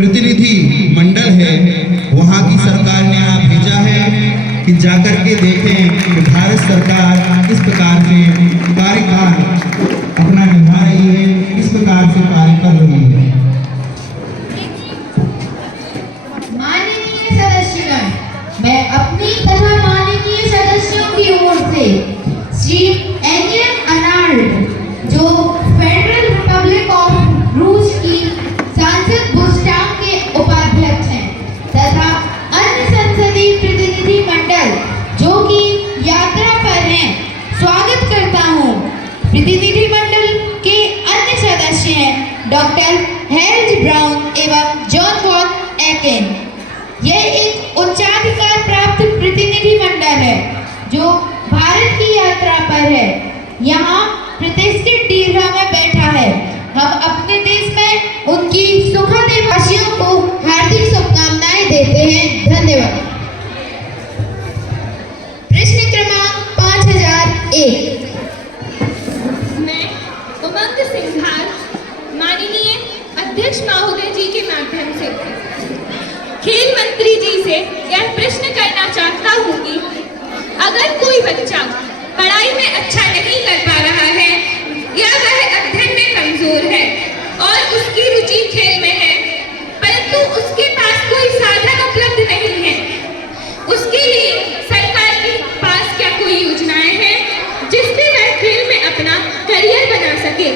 प्रतिनिधि मंडल है वहाँ की सरकार ने यहाँ भेजा है कि जाकर के देखें कि भारत सरकार किस प्रकार से कार्यकाल अपना निभा रही है, किस प्रकार से कार्य कर रही है। माननीय सदस्यगण, मैं अपनी तथा माननीय सदस्यों की ओर से श्री एंजन अर्नाल्ड, जो फेडरल रिपब्लिक ऑफ रूस की सांसद बुस्टांग के उपाध्यक्ष हैं, तथा अन्य संसदीय प्रतिनिधि मंडल जो कि यात्रा पर हैं, स्वागत करता हूं। प्रतिनिधि मंडल के अन्य सदस्य हैं डॉक्टर हेल्ज ब्राउन एवं जॉन वॉन एकेन। यह एक उच्चाधिकार प्राप्त प्रतिनिधि मंडल है जो भारत की यात्रा पर है, यहाँ प्रतिष्ठित दीर्घा में बैठा है। हम अपने देश में उनकी सुखद वासियों को हार्दिक शुभकामनाएं देते हैं। धन्यवाद। प्रश्न क्रमांक 5001। मैं उमंग सिंघार माननीय अध्यक्ष महोदय जी के माध्यम से खेल मंत्री जी से यह प्रश्न करना चाहता हूँ कि अगर कोई बच्चा पढ़ाई में अच्छा नहीं कर पा रहा है या वह अध्ययन में कमजोर है और उसकी रुचि खेल में है, परंतु उसके पास कोई साधन उपलब्ध नहीं है, उसके लिए सरकार के पास क्या कोई योजनाएं हैं जिससे वह खेल में अपना करियर बना सके?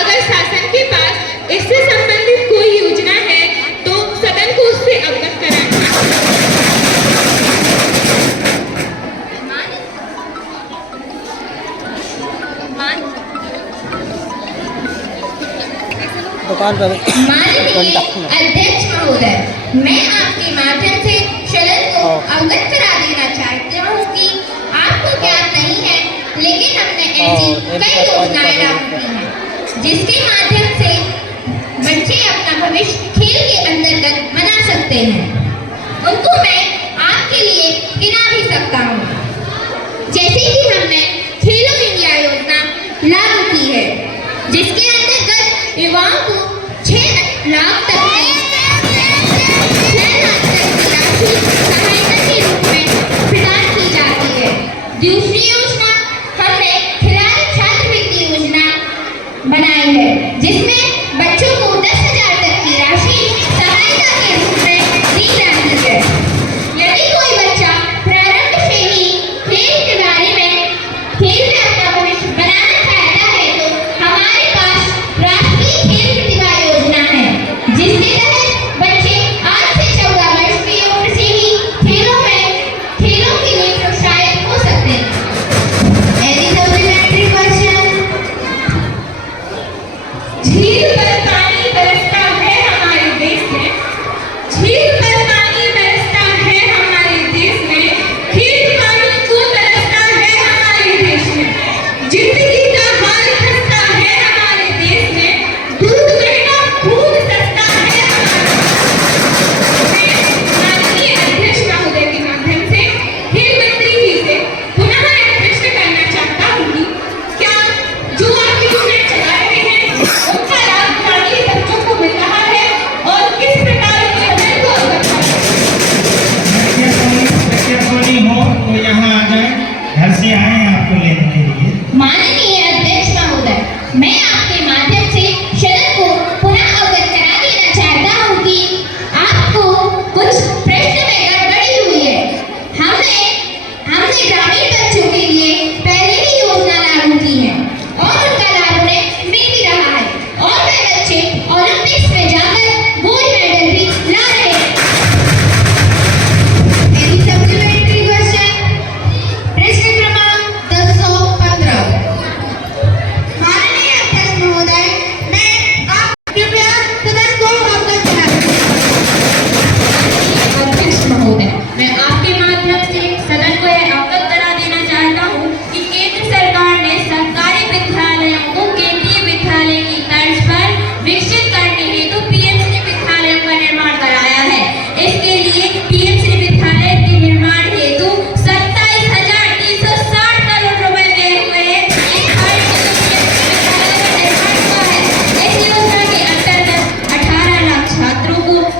अगर शासन के पास इससे संबंधित कोई योजना है तो सदन को उससे अवगत कराएं। माननीय अध्यक्ष महोदय, मैं आपके माध्यम से सदन को अवगत करा देना चाहती हूँ कि आपको ज्ञात नहीं है, लेकिन हमने ऐसी कई योजनाएं लागू की हैं जिसके माध्यम से बच्चे अपना भविष्य खेल के अंतर्गत बना सकते हैं। उनको मैं आपके लिए गिना भी सकता हूँ। जैसे कि हमने खेलो इंडिया योजना लागू की है, जिसके अंतर्गत युवाओं को 6 लाख तक की राशि सहायता के रूप में प्रदान की जाती है। दूसरी योजना हमने खिलाड़ी छात्रवृत्ति योजना बनाई है, जिसमें बच्चों को 10,000 तक की राशि सहायता के रूप में दी जाती है। यदि कोई बच्चा प्रारंभ से ही खेल के बारे में अपना भविष्य बनाना चाहता है तो हमारे पास राष्ट्रीय खेल प्रतिभा योजना है, जिसके तहत बच्चे 8 से 14 वर्ष की उम्र से ही खेलों के लिए प्रोत्साहित हो सकते हैं।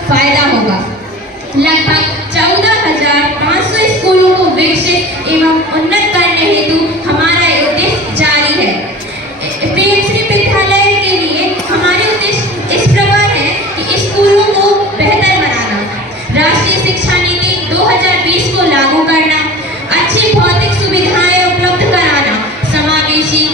फायदा होगा। लगभग 14,500 स्कूलों को विकसित एवं उन्नत करने हेतु हमारा ये उद्देश्य जारी है। प्रेमश्री विद्यालय के लिए हमारे उद्देश्य इस प्रकार है कि स्कूलों को बेहतर बनाना, राष्ट्रीय शिक्षा नीति 2020 को लागू करना, अच्छी भौतिक सुविधाएं उपलब्ध कराना, समावेशी